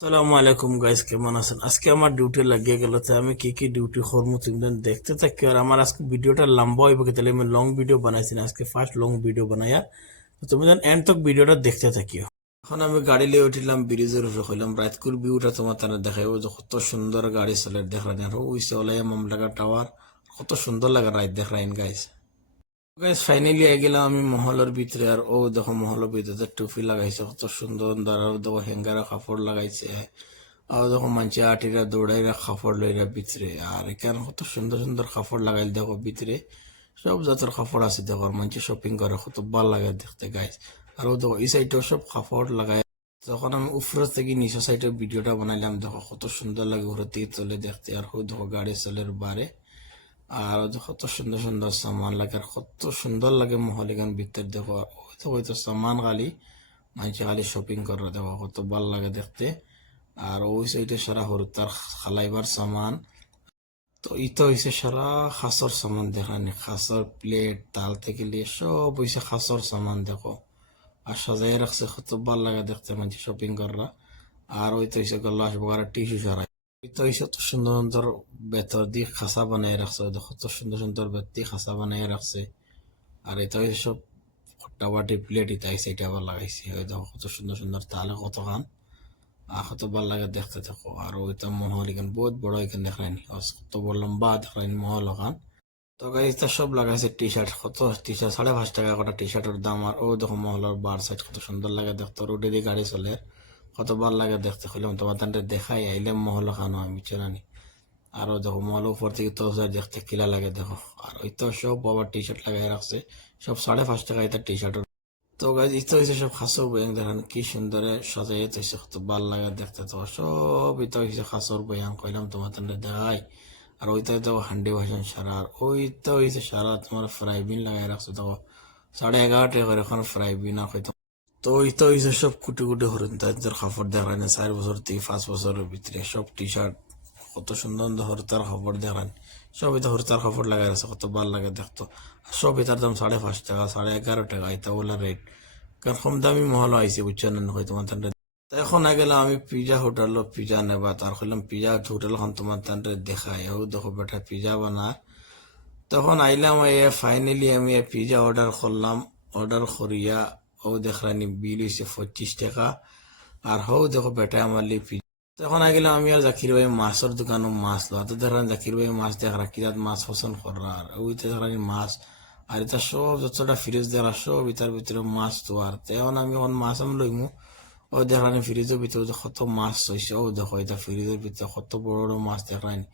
আসসালামু আলাইকুম গাইস, কেমন আছেন? আজকে আমার ডিউটি লাগিয়ে গেল, তাই আমি কি কি ডিউটি করবো তুমি দেখতে থাকি। আর আমার আজকে ভিডিওটা লম্বা হইব কি, তাহলে আমি লং ভিডিও বানাইছি না, আজকে ফার্স্ট লং ভিডিও বানাইয়া তো তুমি এন্ড তক ভিডিওটা দেখতে থাকিও। এখন আমি গাড়ি লিয়ে উঠিলাম, ব্রিজের উপরে হইলাম, রাতকুর ভিউটা তোমার তারা দেখাইব যে কত সুন্দর গাড়ি চলে দেখলাম। আর ওইসে ওলাই মামলাকা টাওয়ার, কত সুন্দর লাগে রাত দেখলাম গাইস। গাইস ফাইনালি আই গেলাম আমি মহলের ভিতরে। আর ও দেখো মহলের ভিতরে টুপি লাগাইছে কত সুন্দর, আর দেখো হ্যাঙ্গারে কাপড় লাগাইছে। আর দেখো মানুষে আটিরা দৌড়াইরা কাপড় লইরা ভিতরে। আর এখানে কত সুন্দর সুন্দর কাপড় লাগাইল দেখো ভিতরে, সব জাতের কাপড় আছে দেখো। মানুষে শপিং করে কত ভালো লাগে দেখতে গাইস। আর ও দেখো এই সাইডেও সব কাপড় লাগাই। তখন আমি উপরে থেকে নিচের সাইডে ভিডিওটা বানাইলাম, দেখো কত সুন্দর লাগে উপরে থেকে চলে দেখতে। আর ও দেখো গাড়ি চলের বারে, আর কত সুন্দর সুন্দর সামান লাগে, আর কত সুন্দর লাগে মহল এখান ভিতর দেখো। হয়তো সামান খালি মানুষ খালি শপিং করে দেখো, কত ভাল লাগে দেখতে। আর ওই সাইডে সারা হরু তার খালাইবার সামান। তো ইতো হয়েছে সারা খাসর সামান দেখানি, খাসর প্লেট তাল থেকে নিয়ে সব হয়েছে খাসর সামান দেখো। আর সাজাই রাখছে, কত ভাল লাগে দেখতে মানুষ শপিং করা। আর ওই তো হয়েছে গল্লা আসবো আর টিস্যু সারা। তো এইসব তো সুন্দর সুন্দর বেতর দিয়ে খাসা বানাই রাখছে, দেখো কত সুন্দর সুন্দর বেত দিয়ে খাসা বানাই রাখছে। আর এটা সব খট্টা বাটি প্লেট ইতা এটা আবার লাগাইছে, ওই দেখো কত সুন্দর সুন্দর তাহলে কত খান। আর কত ভালো লাগে দেখতে থাকো। আর ওইটা মহল এখান বহুত বড়, এখানে দেখলানি কত বড় লম্বা দেখলানি মহল ওখান। তো গাইটা সব লাগাইছে টি শার্ট, কত টি শার্ট 5.5 টাকা কটা টি শার্টের দাম। আর ও দেখো মহলার বার সাইড কত সুন্দর লাগে দেখতে, রোডে দিয়ে গাড়ি চলে কত ভাল লাগে দেখতে। হইলাম তোমার তান্ডে দেখাই আইলাম মহল খানো আমি চেনানি। আরো দেখো মহল উপর থেকে তো দেখতে কিলা লাগে দেখো। আর ওই তো সব আবার টি শার্ট লাগাই রাখছে, সব 5.5 টাকা এটা টি শার্ট। তো গাইজ ইতো হয়েছে সব খাসর বয়াং দেখেন কি সুন্দরে সাজাই হয়েছে, কত ভাল লাগে দেখতে। তো সব ইতো হয়েছে খাসর বয়াং, কইলাম তোমার তান্ডে দেখাই। আর ওইটা তো হান্ডি ভাষণ সারা। আর ওইটা হয়েছে সারা তোমার ফ্রাই বিন লাগাই রাখছে দেখো, 11.5 টাকা করে এখন ফ্রাই বিন। আর হয়তো তো ওইটা হয়েছে সব কুটি কুটি হরিণ তাদের কাপড় দেখায় না, 4 বছর থেকে 5 বছরের ভিতরে সব টি শার্ট কত সুন্দর হরতার কাপড় দেখান। সব এটা হরতার কাপড় লাগাই আছে, কত ভাল লাগে দেখতো। আর সব এটার দাম 5.5 টাকা, 11.5 টাকা, এটা ওলা রেট। কারণ কম দামি মহল আইসে বুঝছেন না হয়তো তোমার তান্ডে। তো এখন আগে গেলাম আমি পিজা হোটেল, পিজা নেবা। তার কইলাম পিজা হোটেল এখন তোমার তান্ডে দেখায়, ও দেখো বেটা পিজা বানা। তখন আইলাম ফাইনালি আমি পিজা অর্ডার করলাম। অর্ডার করিয়া ও দেখলানি বিল হয়েছে 25 টাকা। আর হও দেখো বেটা আমার লি পিজা। তখন গেলাম আমি আর জাকির ভাই মাছের দোকানও মাছ লো, তো দেখলাম জাকির ভাই মাছ দেখরা কিরাত মাছ পছন্দ করা। আর ওইতে দেখলানি মাছ। আর এটা সব যতটা ফ্রিজ দেখরা সব এটার ভিতরে মাছ। তো আর তেমন আমি এখন মাছ আমি লইমু। ও দেখলানি ফ্রিজের ভিতরে কত মাছ হয়েছে, ও দেখো এটা ফ্রিজের ভিতরে কত বড় বড় মাছ দেখলানি।